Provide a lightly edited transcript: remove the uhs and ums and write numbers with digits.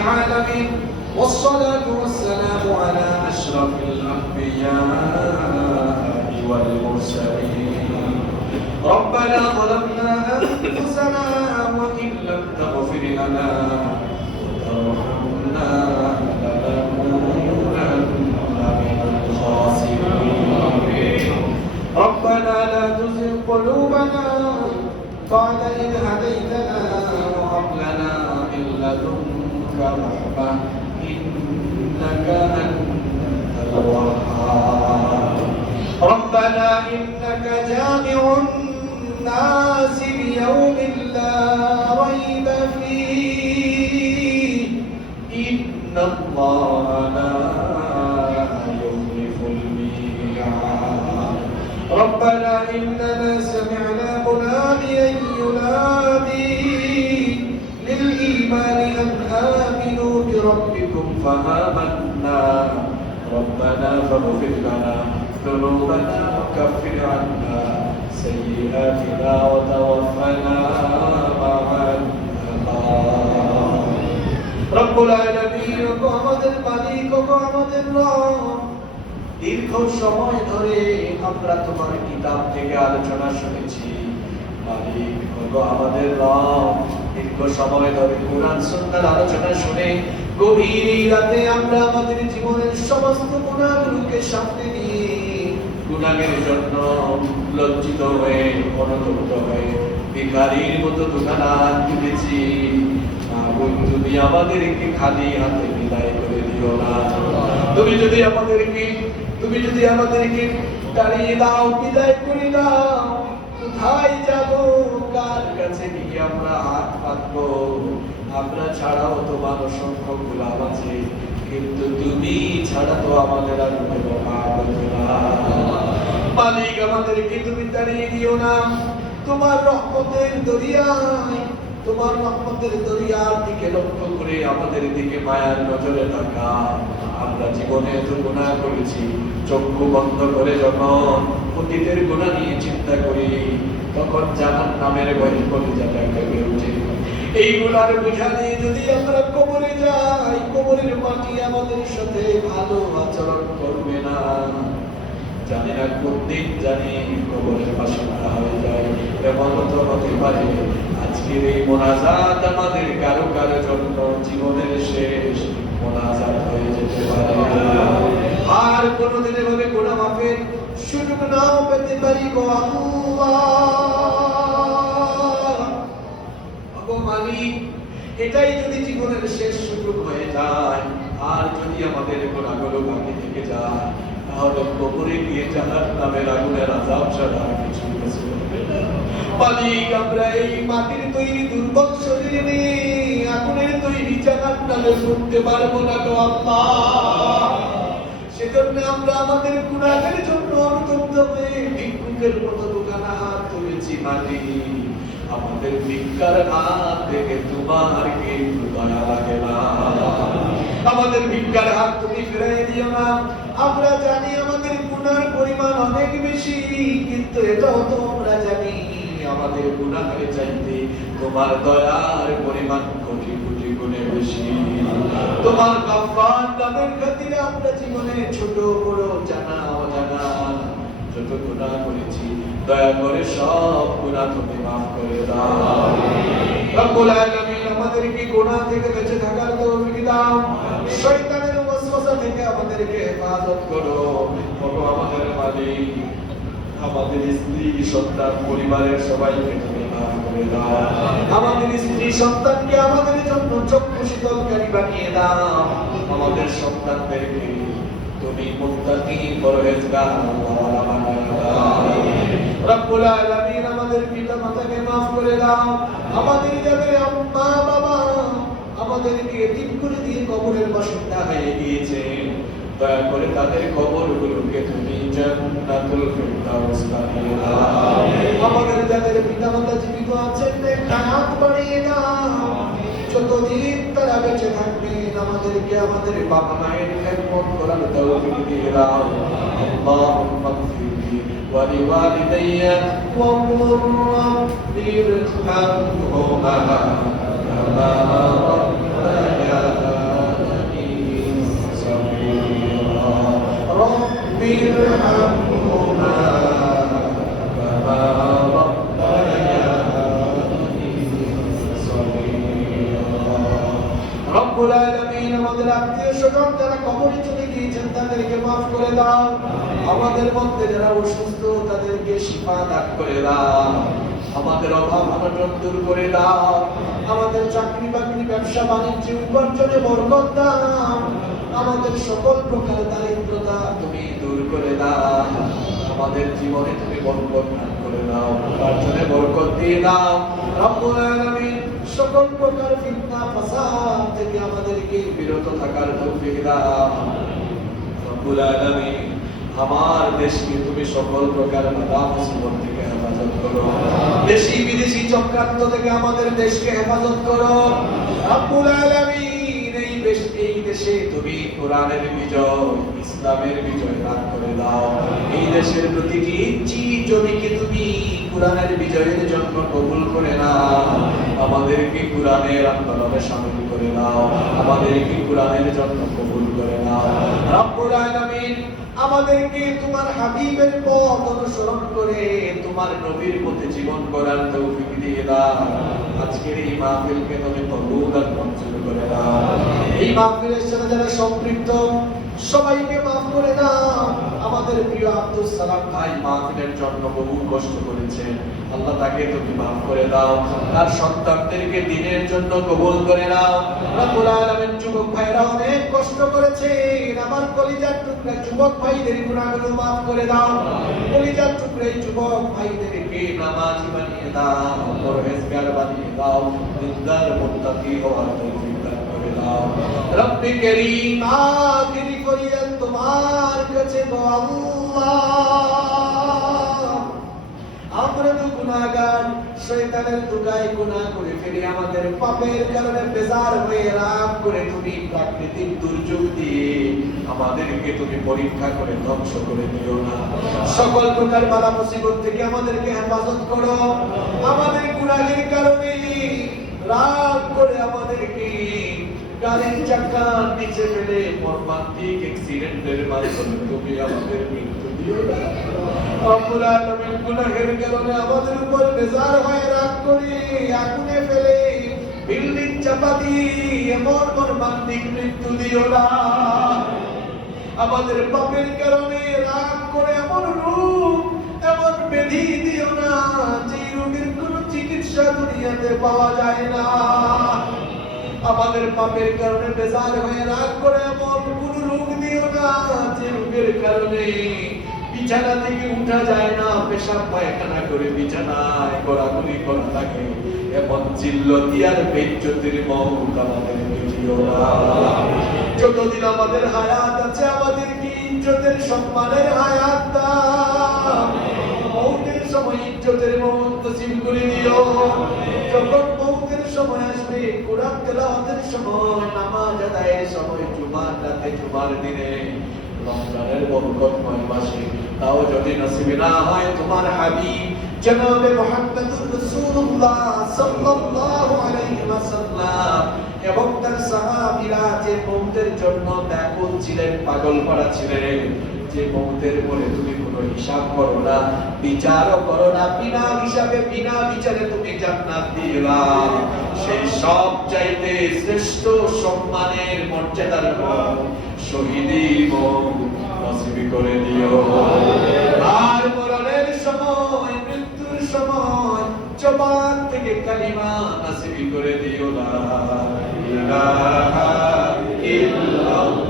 العالمين والصلاة والسلام على أشرف الأنبياء والمرسلين ربنا ظلمنا أنفسنا وإن لم تغفر لنا وترحمنا لنكونن من الخاسرين ربنا لا تزغ قلوبنا بعد إذ هديتنا وهب لنا من لدنك رحمة إنك أنت الوهاب ربنا إنك جامع الناس ليوم لا ريب فيه إن الله لا يخلف الميعاد ربنا إننا سمعنا مناديا ينادي للإيمان أن آمنوا بربكم فآمنا ربنا فاغفر لنا ذنوبنا وكفر عنا سيئاتنا وتوفنا مع الأبرار رب العالمين আমাদের মালিক আমাদের রব দীর্ঘ সময় ধরে আমরা তোমার কিতাব থেকে আলোচনা শুনেছি মালিক আমাদের রব দীর্ঘ সময় ধরে কোরআন সুন্নাহর আলোচনা শুনে গভীর রাতে আমরা আমাদের জীবনের সমস্ত গুনাহগুলোকে সামনে নিয়ে গুনাহের জন্য লজ্জিত হয়ে অনুতপ্ত হয়ে ভিখারির মতো দোকানে দিতেছি তুমি আমাদেরকে খালি হাতে বিদায় করে দিও না তুমি যদি আমাদেরকে দাঁড়িয়ে দাও বিদায় করে দাও কোথায় যাব কার কাছে গিয়ে আমরা হাত পাতবো আমরা ছাড়াও তো মানুষ সংখ্যক গোলাম আছে কিন্তু তুমি ছাড়া তো আমাদের আর কোনো মালিক আমাদেরকে তুমি দাঁড়িয়ে দিও না তোমার রহমতের দরিয়ার দিকে লক্ষ্য করে আমাদের দিকে মায়ার নজরে থাকা আমরা জীবনে এত গুনাহ করেছি চক্ষু বন্ধ করে যখন অতীতের গুনাহ নিয়ে চিন্তা করি তখন জাহান্নামের ভয়ে কলিজাটা কেঁপে ওঠে এইগুলার বোঝা নিয়ে যদি আমরা কবরে যাই কবরের মাটি আমাদের সাথে ভালো আচরণ করবে না জানি না কোন দিন জানি কবরের পাশে মারা হয়ে যায় এমন তো হতে পারে আজকের এই মোনাজাত আমাদের কারো জন্য জীবনের শেষ মোনাজাত হয়ে যেতে পারে আর কোনোদিন এভাবে গুনাহ মাফের সুযোগ নাও পেতে পারি গো আল্লাহ মালিক এটাই যদি জীবনের শেষ সুযোগ হয়ে যায় আর যদি আমাদের গুনাহগুলো বাকি থেকে যায় তাহলে কবরে গিয়ে জাহান্নামের আগুনের আযাব ছাড়া কিছু হবে না মালিক আমরা এই মাটির তৈরি দুর্বল শরীর নিয়ে আগুনের তৈরি জাহান্নামে ফুটতে পারবো না গো আল্লাহ সেজন্য আমরা আমাদের গুনাহের জন্য অনুতপ্ত হয়ে ভিক্ষুকের মতো দোকানে হাত তুলেছি মালিক আমাদের ভিক্ষার হাত থেকে তোমার কিন্তু দয়া লাগে না আমাদের ভিক্ষার হাত তুমি ফিরিয়ে দিও না আমরা জানি আমাদের গুনার পরিমাণ অনেক বেশি কিন্তু এটাও তো আমরা জানি আমাদের গুনাহের চাইতে তোমার দয়ার পরিমাণ কোটি কোটি গুণে বেশি তোমার গাফফার নামের খাতিরে আমরা জীবনে ছোট বড় জানা অজানা যত গুনাহ করেছি দয়া করে সব গুনাহ তুমি মাফ করে দাও রব্বুল আলামিন আমাদেরকে গুনাহ থেকে বেঁচে থাকার তৌফিক দাও শয়তানের ওয়াসওয়াসা থেকে আমাদেরকে হেফাজত করো ওগো আমাদের মালিক আমাদের স্ত্রী সন্তান পরিবারের সবাইকে তুমি মাফ করে দাও আমাদের স্ত্রী সন্তানকে আমাদের জন্য চক্ষু শীতলকারী বানিয়ে দাও আমাদের সন্তানদেরকে তুমি মুত্তাকি পরহেজগার আল্লাহওয়ালা বানিয়ে দাও রব্বুল আলামিন আমাদের পিতামাতাকে মাফ করে দাও আমাদের যাদের আম্মা বাবা আমাদেরকে এতিম করে দিয়ে কবরের বাসিন্দা হয়ে গিয়েছে দয়া করে তাদের কবরগুলোকে তুমি জান্নাতুল ফিরদাউস বানিয়ে দাও আমাদের যাদের পিতামাতা জীবিত আছেন হায়াত বাড়িয়ে দাও যতদিন তারা বেঁচে থাকবেন আমাদেরকে আমাদের বাবা মায়ের খেদমত করার তৌফিক দিয়ে দাও আল্লাহুম্মা গফিরলি ওয়া লিওয়ালিদাইয়া ওয়া কুর রাব্বিরহামহুমা কামা রাব্বায়ানি রব্বুল আলামিন আমাদের আত্মীয় স্বজন যারা কবরে চলে গিয়েছেন তাদেরকে মাফ করে দাও। আমাদের মধ্যে যারা অসুস্থ তাদেরকে শিফা দান করে দাও। আমাদের অভাব অনটন দূর করে দাও। আমাদের চাকরি বাকরি ব্যবসা বাণিজ্য উপার্জনে বরকত দাও। আমাদের সকল প্রকার দারিদ্রতা তুমি দূর করে দাও। আমাদের জীবনে তুমি বরকত দান করে দাও, উপার্জনে বরকত দিয়ে দাও। রব্বুল আলামিন সকল প্রকার ফিতনা ফাসাদ থেকে আমাদেরকে বিরত থাকার তৌফিক দাও। রব্বুল আলামিন আমার দেশকে তুমি সকল প্রকার বাধা মুসিবত থেকে হেফাজত করো। দেশি বিদেশি চক্রান্ত থেকে আমাদের দেশকে হেফাজত করো। রব্বুল আলামিন এই দেশে তুমি কোরআনের বিজয়, ইসলামের বিজয় দান করে দাও। এই দেশের প্রতিটি ইঞ্চি জমিকে তুমি কোরআনের বিজয়ের জন্য কবুল করে নাও। আমাদেরকে কোরআনের আন্দোলনে শামিল করে নাও। আমাদেরকে কোরআনের জন্য কবুল করে নাও। রব্বুল আলামিন আমাদেরকে তোমার হাবিবের পথ অনুসরণ করে তোমার নবীর পথে জীবন করার তৌফিক দিয়ে দাও। আজকের এই মাহফিলকে তুমি কবুল আর মঞ্জুর করে দাও। এই মাহফিলের সাথে যারা সম্পৃক্ত সবাইকে মাফ করে দাও। আমাদের প্রিয় আব্দুল সালাম ভাই মাহফিলের জন্য বহু কষ্ট করেছেন, আল্লাহ তাকে তুমি মাফ করে দাও। তার সন্তানদেরকে দ্বীনের জন্য কবুল করে নাও। রব্বুল আলামিন যুবক ভাইরা অনেক কষ্ট করেছেন, আমার কলিজার টুকরা যুবক ভাইদের গুনাহগুলো মাফ করে দাও। কলিজার টুকরা যুবক ভাইদেরকে নামাজি বানিয়ে দাও, পরহেজগার বানিয়ে দাও, দিনদার মুত্তাকি হওয়ার তৌফিক দান করে দাও। রব্বি করিম আখিরি করিয়া তোমার কাছে গো আল্লাহ, আমরা তো গুনাহগার, শয়তানের দুগায় গুনাহ করে ফেলে আমাদের পাপের কারণে বেজার হয়ে রাগ করে তুমি প্রাকৃতিক দুর্যোগ দিয়ে আমাদেরকে তুমি পরীক্ষা করে ধ্বংস করে দিও না। সকল প্রকার বালা মুসিবত থেকে আমাদেরকে হেফাজত করো। আমাদের গুনাহের কারণে রাগ করে আমাদেরকে গাড়ির চাকার নিচে ফেলে মর্মান্তিক অ্যাক্সিডেন্টের মাধ্যমে তুমি আমাদের মৃত্যু দিও না। রব্বুল আলামিন গুনাহের কারণে আমাদের উপর বেজার হয়ে রাগ করে আগুনে ফেলে বিল্ডিং চাপা দিয়ে এমন মর্মান্তিক মৃত্যু দিও না। আমাদের পাপের কারণে রাগ করে এমন রোগ এমন ব্যাধি দিও না যে রোগের কোনো চিকিৎসা দুনিয়াতে পাওয়া যায় না। আমাদের পাপের কারণে বেজার হয়ে রাগ করে এমন কোন রোগ দিও না যে রোগের কারণে বিছানা থেকে উঠা যায় না, পেশাব পায়খানা করে বিছানায় গড়াগড়ি করা থাকে, এমন জিল্লতি আর বেইজ্জতির মওত আমাদেরকে দিও না। যতদিন আমাদের হায়াত আছে আমাদেরকে ইজ্জতের সম্মানের হায়াত দাও। মওতের সময় ইজ্জতের মওত নসিব করে দিও। যখন মওতের সময় আসবে, কোরআন তেলাওয়াতের সময়, নামাজ আদায়ের সময়, জুমার রাতে, জুমার দিনে, রমজানের বরকতময় মাসে, তাও যদি নসিবে না হয় তোমার হাবিব জনাবে মুহাম্মদুর রাসূলুল্লাহ সাল্লাল্লাহু আলাইহি ওয়াসাল্লাম এবং তার সাহাবীরা যে মওতের জন্য ব্যাকুল ছিলেন, পাগল পারা ছিলেন, যে মওতের পরে তুমি কোনো হিসাব করো না, বিচারও করো না, বিনা হিসাবে বিনা বিচারে তুমি জান্নাত দিলা, সেই সব চাইতে শ্রেষ্ঠ সম্মানের মর্যাদার শহীদি মওত নসিব করে দিও। আর মরণের সময়, মৃত্যুর সময় জবান থেকে কালিমা নসিব করে দিও। লা ইলাহা ইল্লাল্লাহ